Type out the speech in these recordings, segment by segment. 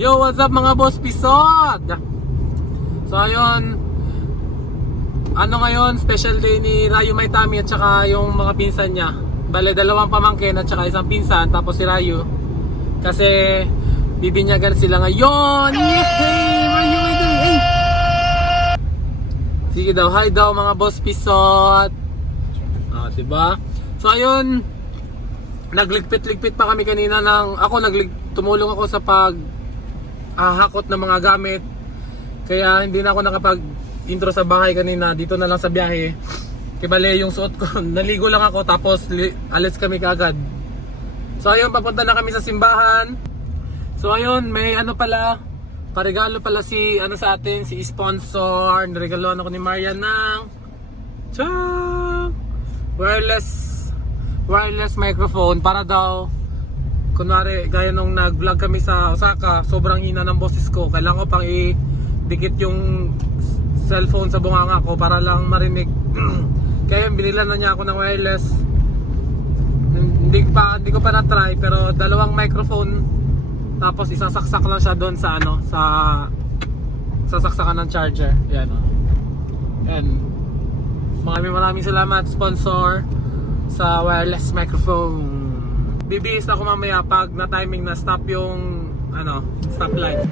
Yo, what's up mga boss pisod? So ayun, ano ngayon, special day ni Rayo Maitami at saka yung mga pinsan niya. Bale, dalawang pamangkin at saka isang pinsan, tapos si Rayo. Kasi bibinyagan sila ngayon. Yay! Rayo Maitami, hey! Sige daw, hi daw mga boss pisod. Diba? So ayun, nagligpit-ligpit pa kami kanina tumulong ako sa hakot ng mga gamit. Kaya hindi na ako nakapag-intro sa bahay kanina. Dito na lang sa biyahe. Kibale yung suot ko, naligo lang ako tapos alis kami kaagad. So ayun, papunta na kami sa simbahan. So ayun, may paregalo pala sa atin, si sponsor. Niregaloan ako ni Marian ng wireless microphone para daw kunwari gaya nung nag-vlog kami sa Osaka, sobrang hina ng boses ko, kailangan ko pang i-dikit yung cellphone sa bunganga ko para lang marinig. Kaya binilan na niya ako ng wireless. Hindi ko pa na-try, pero dalawang microphone tapos isasaksak lang siya doon sa sasaksakan ng charger. Yan o. Yan. Maraming salamat sponsor sa wireless microphone. Bibihis ako mamaya pag na timing na stop yung stoplight.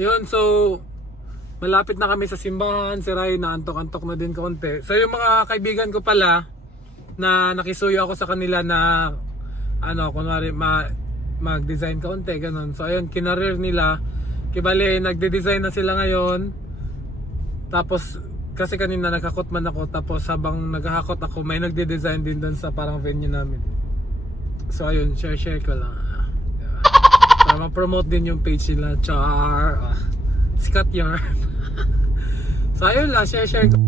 Yun, so malapit na kami sa simbahan. Si Ray na antok-antok na din konti. So yung mga kaibigan ko pala na nakisuyo ako sa kanila na kunwari mag-design kaunti, ganun. So ayun, kinareer nila. Kibali, nagde-design na sila ngayon. Tapos kasi kanina nagkakot man ako, tapos habang naghahakot ako, may nagde-design din doon sa parang venue namin. So ayun, share ko lang. Para ma-promote din yung page nila. Char. Sikat yarn. So ayun lang, share ko.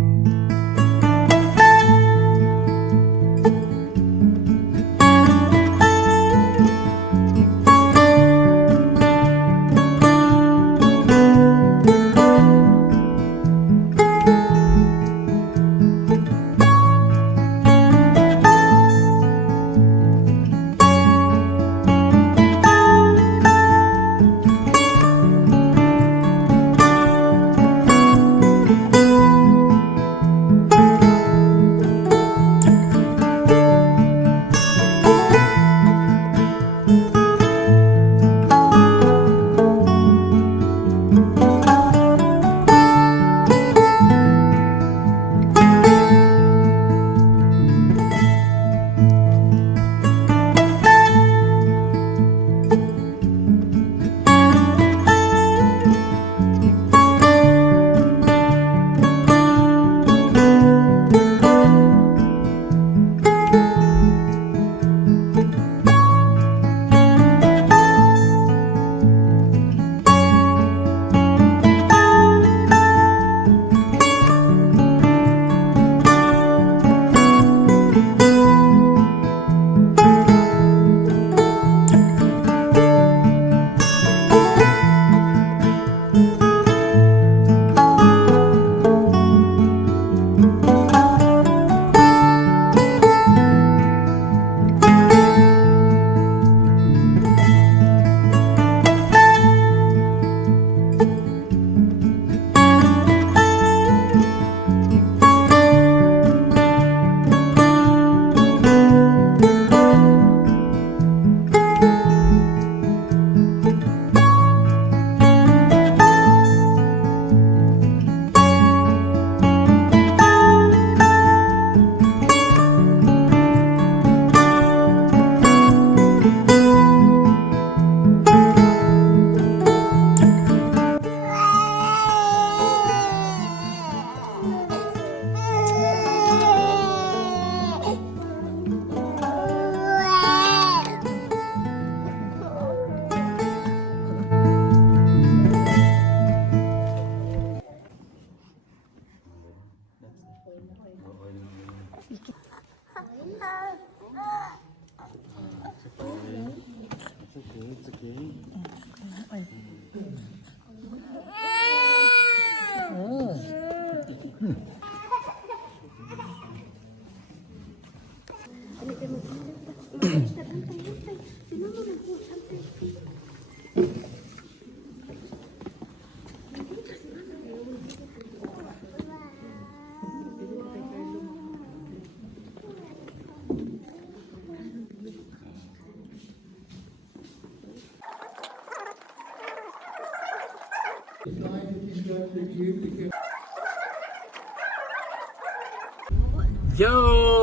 Yo!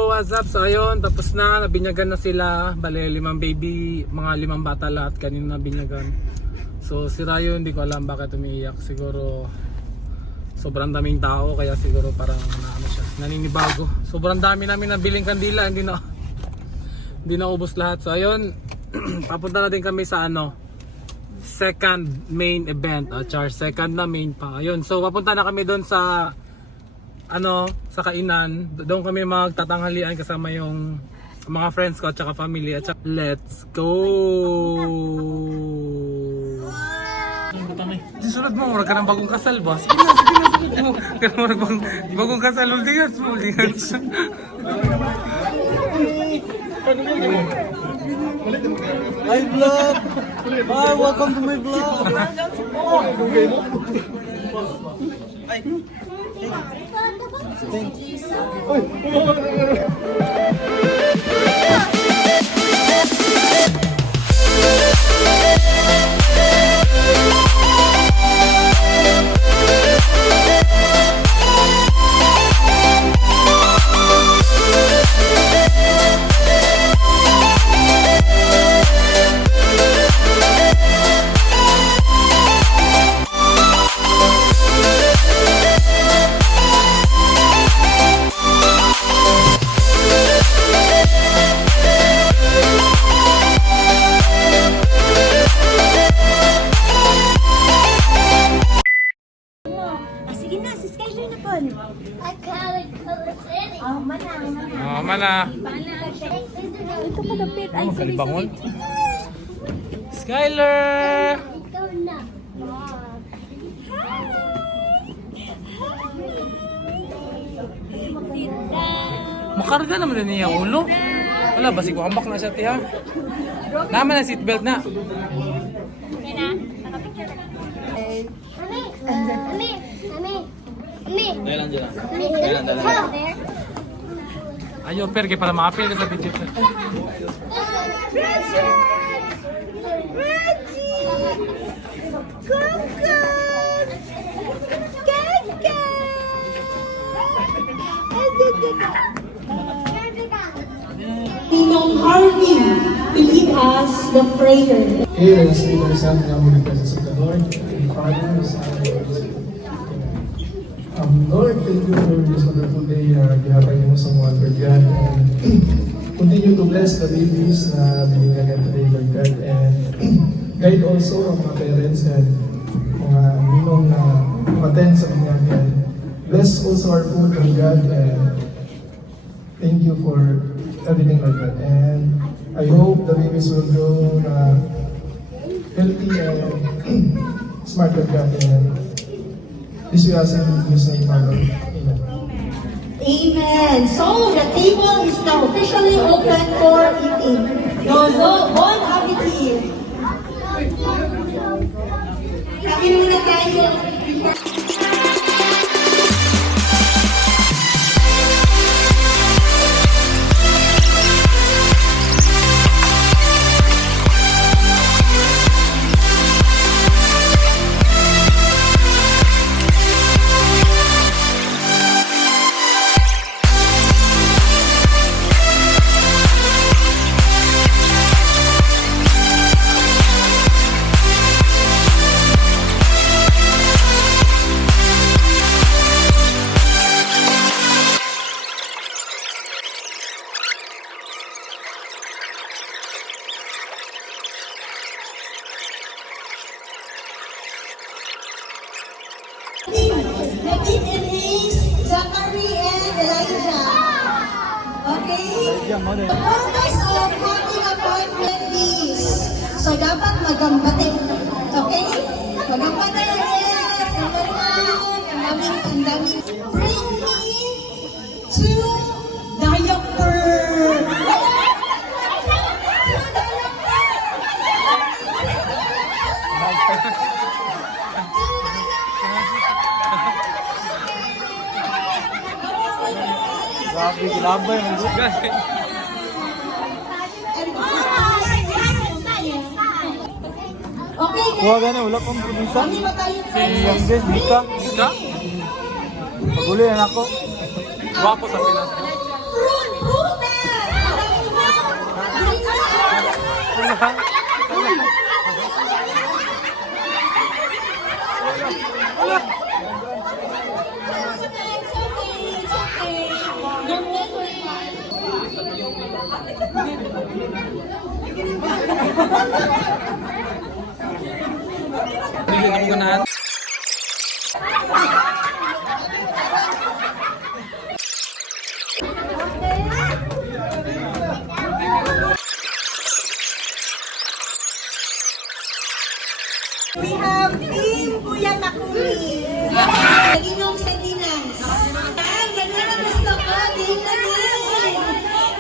What's up? So ayun, tapos na, nabinyagan na sila. Bale, 5 baby, mga 5 bata lahat kanina nabinyagan. So si Rayo, hindi ko alam bakit umiiyak. Siguro sobrang daming tao, kaya siguro parang ano siya, naninibago. Sobrang dami namin nabiling kandila, hindi na ubos lahat. So ayun, papunta na din kami sa second main event. Second na main pa. Ayun, so papunta na kami doon sa sa kainan. Doon kami magtatanghalian kasama yung mga friends ko at saka family at saka let's go! Susunod mo, mura ka ng bagong kasal ba? Sige na, susunod mo. Kaya mura bagong kasal, uldingas mo, uldingas. Hi vlog! Hi, welcome to my vlog! Sige na, si Skyler na po. Mana. Ito ka dapit. Ay, sorry, Kalibangon? sorry. Skyler! Ikaw na. Makarga naman din niya ulo. Wala, basi ko hambak na siya tiya. Naman na seatbelt na. Okay na? Nakapicture na. Ami! Ayo, per, kaya para makapil ka sa picture. Reggie! Coco! Ninong Harvey to lead us the prayer. Here is the present now in the presence of the Lord, and Father, Son, and Holy Spirit. Lord, thank you for this wonderful day na ginapay mo sa mga Lord God, and continue to bless the babies na binigyan today, Lord God, and guide also ang mga parents and mga ninong na attend sa kanyang God. Bless also our food, Lord God, and thank you for everything, Lord God. And I hope the babies will grow healthy and smart, Lord God. And this we ask in Jesus' name, Father. Amen. Amen. So the table is now officially open for eating. Bon appetit. Kain muna tayo. David and Hayes, Zachary and Elijah. Okay? The purpose of having appointment is So, dapat magambate. Okay? Magambate. Yes. Ang daming. Bring me to diaper. Grabe, kilabay mo. Okay, Huwag na, wala pang probinsya. hindi ba tayo Yes, Mika. Ika? Paguli na ako. Wapo sa Pinas. Hindi na ganahan. We have Team Kuya Takumi. Naginom sa Dinas. Ganda na gusto ko. Team na din.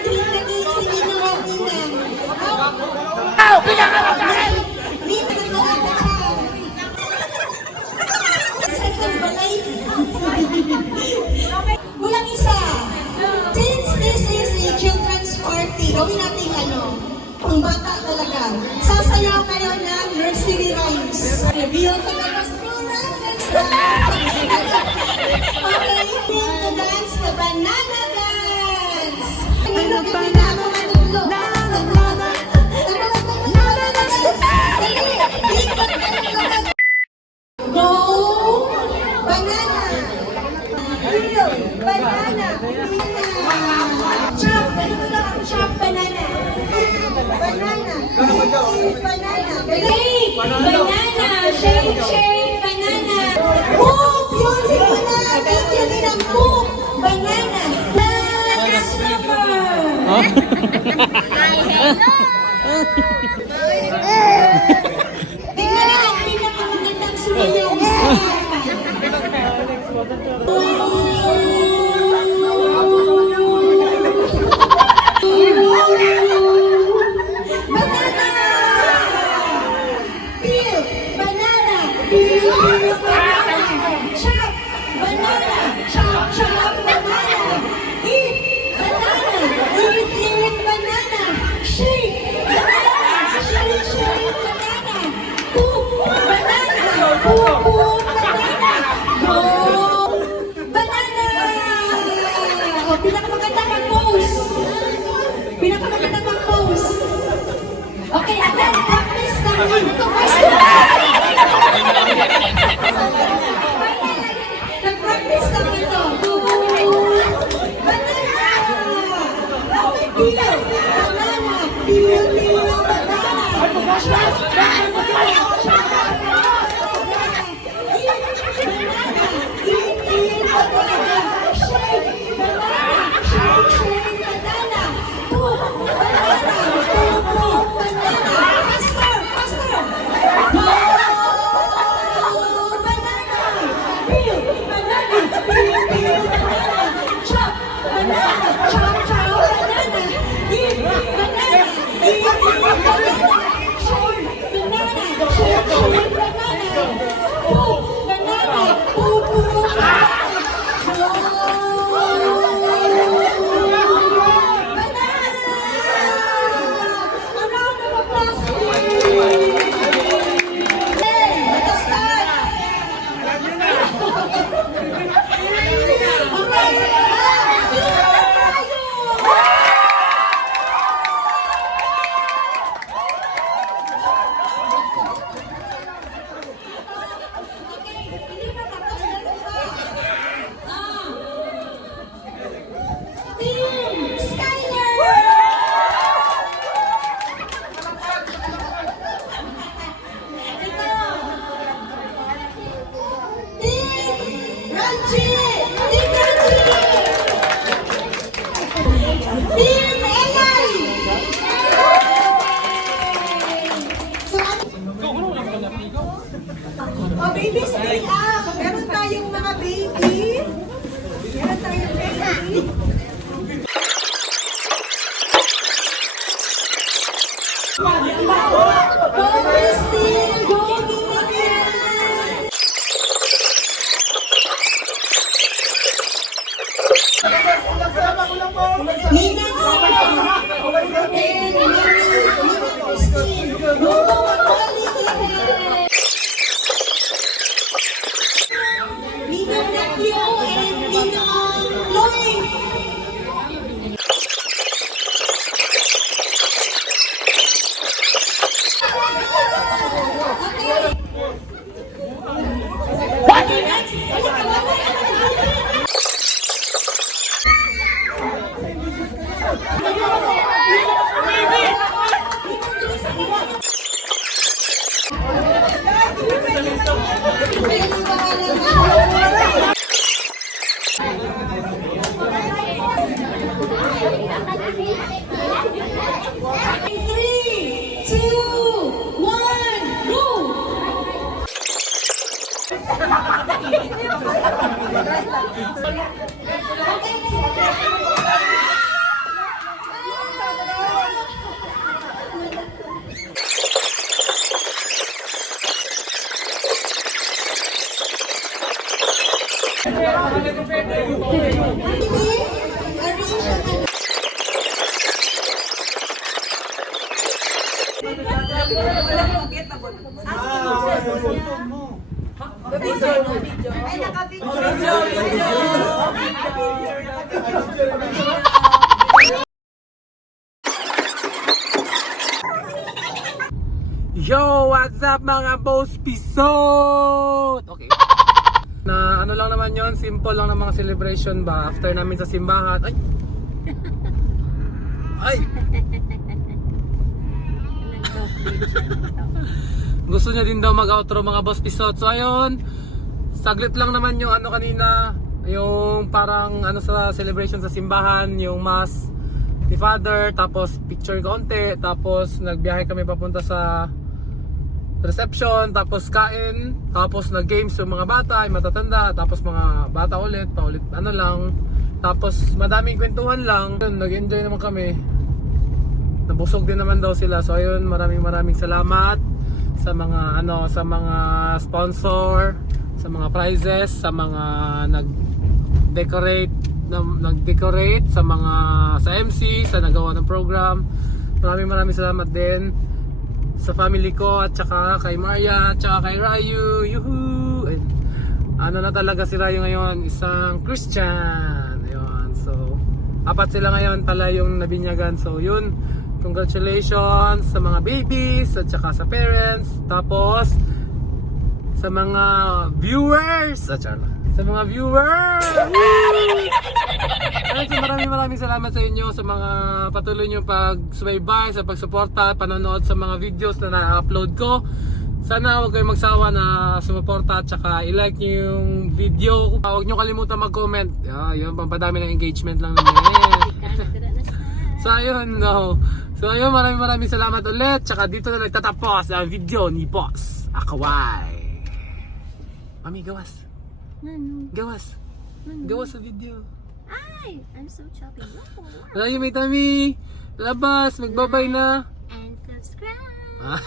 Team na din sa Ginong at Dinang. Team na din. Isa sa balay. Kulang isa. Since this is a children's party, gawin natin ang bata talaga. Sasayaw kayo ng nursery rhymes. Reveal sa kapastura. Okay, we'll to dance the banana dance. Go! Banana! Banana! Chop! Chop banana! Banana! Banana! Banana! Shake, shake, banana! Poop! Yun si banana! Bigyan din ang poop! Banana! Last number! Tingnan na ang pinakamagandang sumayaw isa! Banana! Peel! Banana! Peel! Banana! Chop! Banana! Chop! Chop! Banana! Eat! Banana! Eat! Eat! Banana! Shake! Banana! Shake! Shake! Banana! Poop! Banana! Poop! Poop! Banana! Go! Banana! O, pinakamagandang mag-pose! Pinakamagandang mag-pose! Okay, again, practice natin ito. Nag-practice naman ito. Banana! Peel! Banana! Peel! Peel! Banana! Faster! Faster! Nina and Nina Christine. Momo Macaulay. Nina Nephew and Nina Lloyd. Three, two, one, go! Yo, what's up mga boss pisot? Okay. Na ano lang naman yon, simple lang na mga celebration ba after namin sa simbahan. Ay. Ay. Gusto niya din daw mag-outro mga boss pisot. So ayun, saglit lang naman yung ano kanina, yung parang ano sa celebration sa simbahan, yung mass ni Father, tapos picture konti, tapos nagbiyahe kami papunta sa reception, tapos kain, tapos nag-games yung mga bata, yung matatanda, tapos mga bata ulit, paulit ano lang, tapos madaming kwentuhan lang. Yun, nag-enjoy naman kami. Nabusog din naman daw sila. So ayun, maraming salamat sa mga ano, sa mga sponsor, sa mga prizes, sa mga nag-decorate sa mga sa MC, sa nagawa ng program. Maraming salamat din sa family ko at saka kay Maria at saka kay Rayu. Yuhu! And, ano na talaga si Rayu ngayon, isang Christian. Ayun. So, apat sila ngayon pala yung nabinyagan. So, yun. Congratulations sa mga babies at saka sa parents. Tapos, sa mga viewers. At saka, sa mga viewers! Ayun, so maraming salamat sa inyo sa mga patuloy nyo pag-subaybay, sa pagsuporta, panonood sa mga videos na na-upload ko. Sana huwag kayong magsawa na sumuporta at saka i-like nyo yung video. Huwag nyo kalimutan mag-comment. Yun, pampadami ng engagement lang naman. So ayun, no. So ayun, maraming salamat ulit. Tsaka dito na nagtatapos ang video ni Boss Akaway. Mami, gawas. Gawas sa video. Ay, I'm so choppy. Lagi may Tami. Labas, magbabay na. And subscribe. Ah.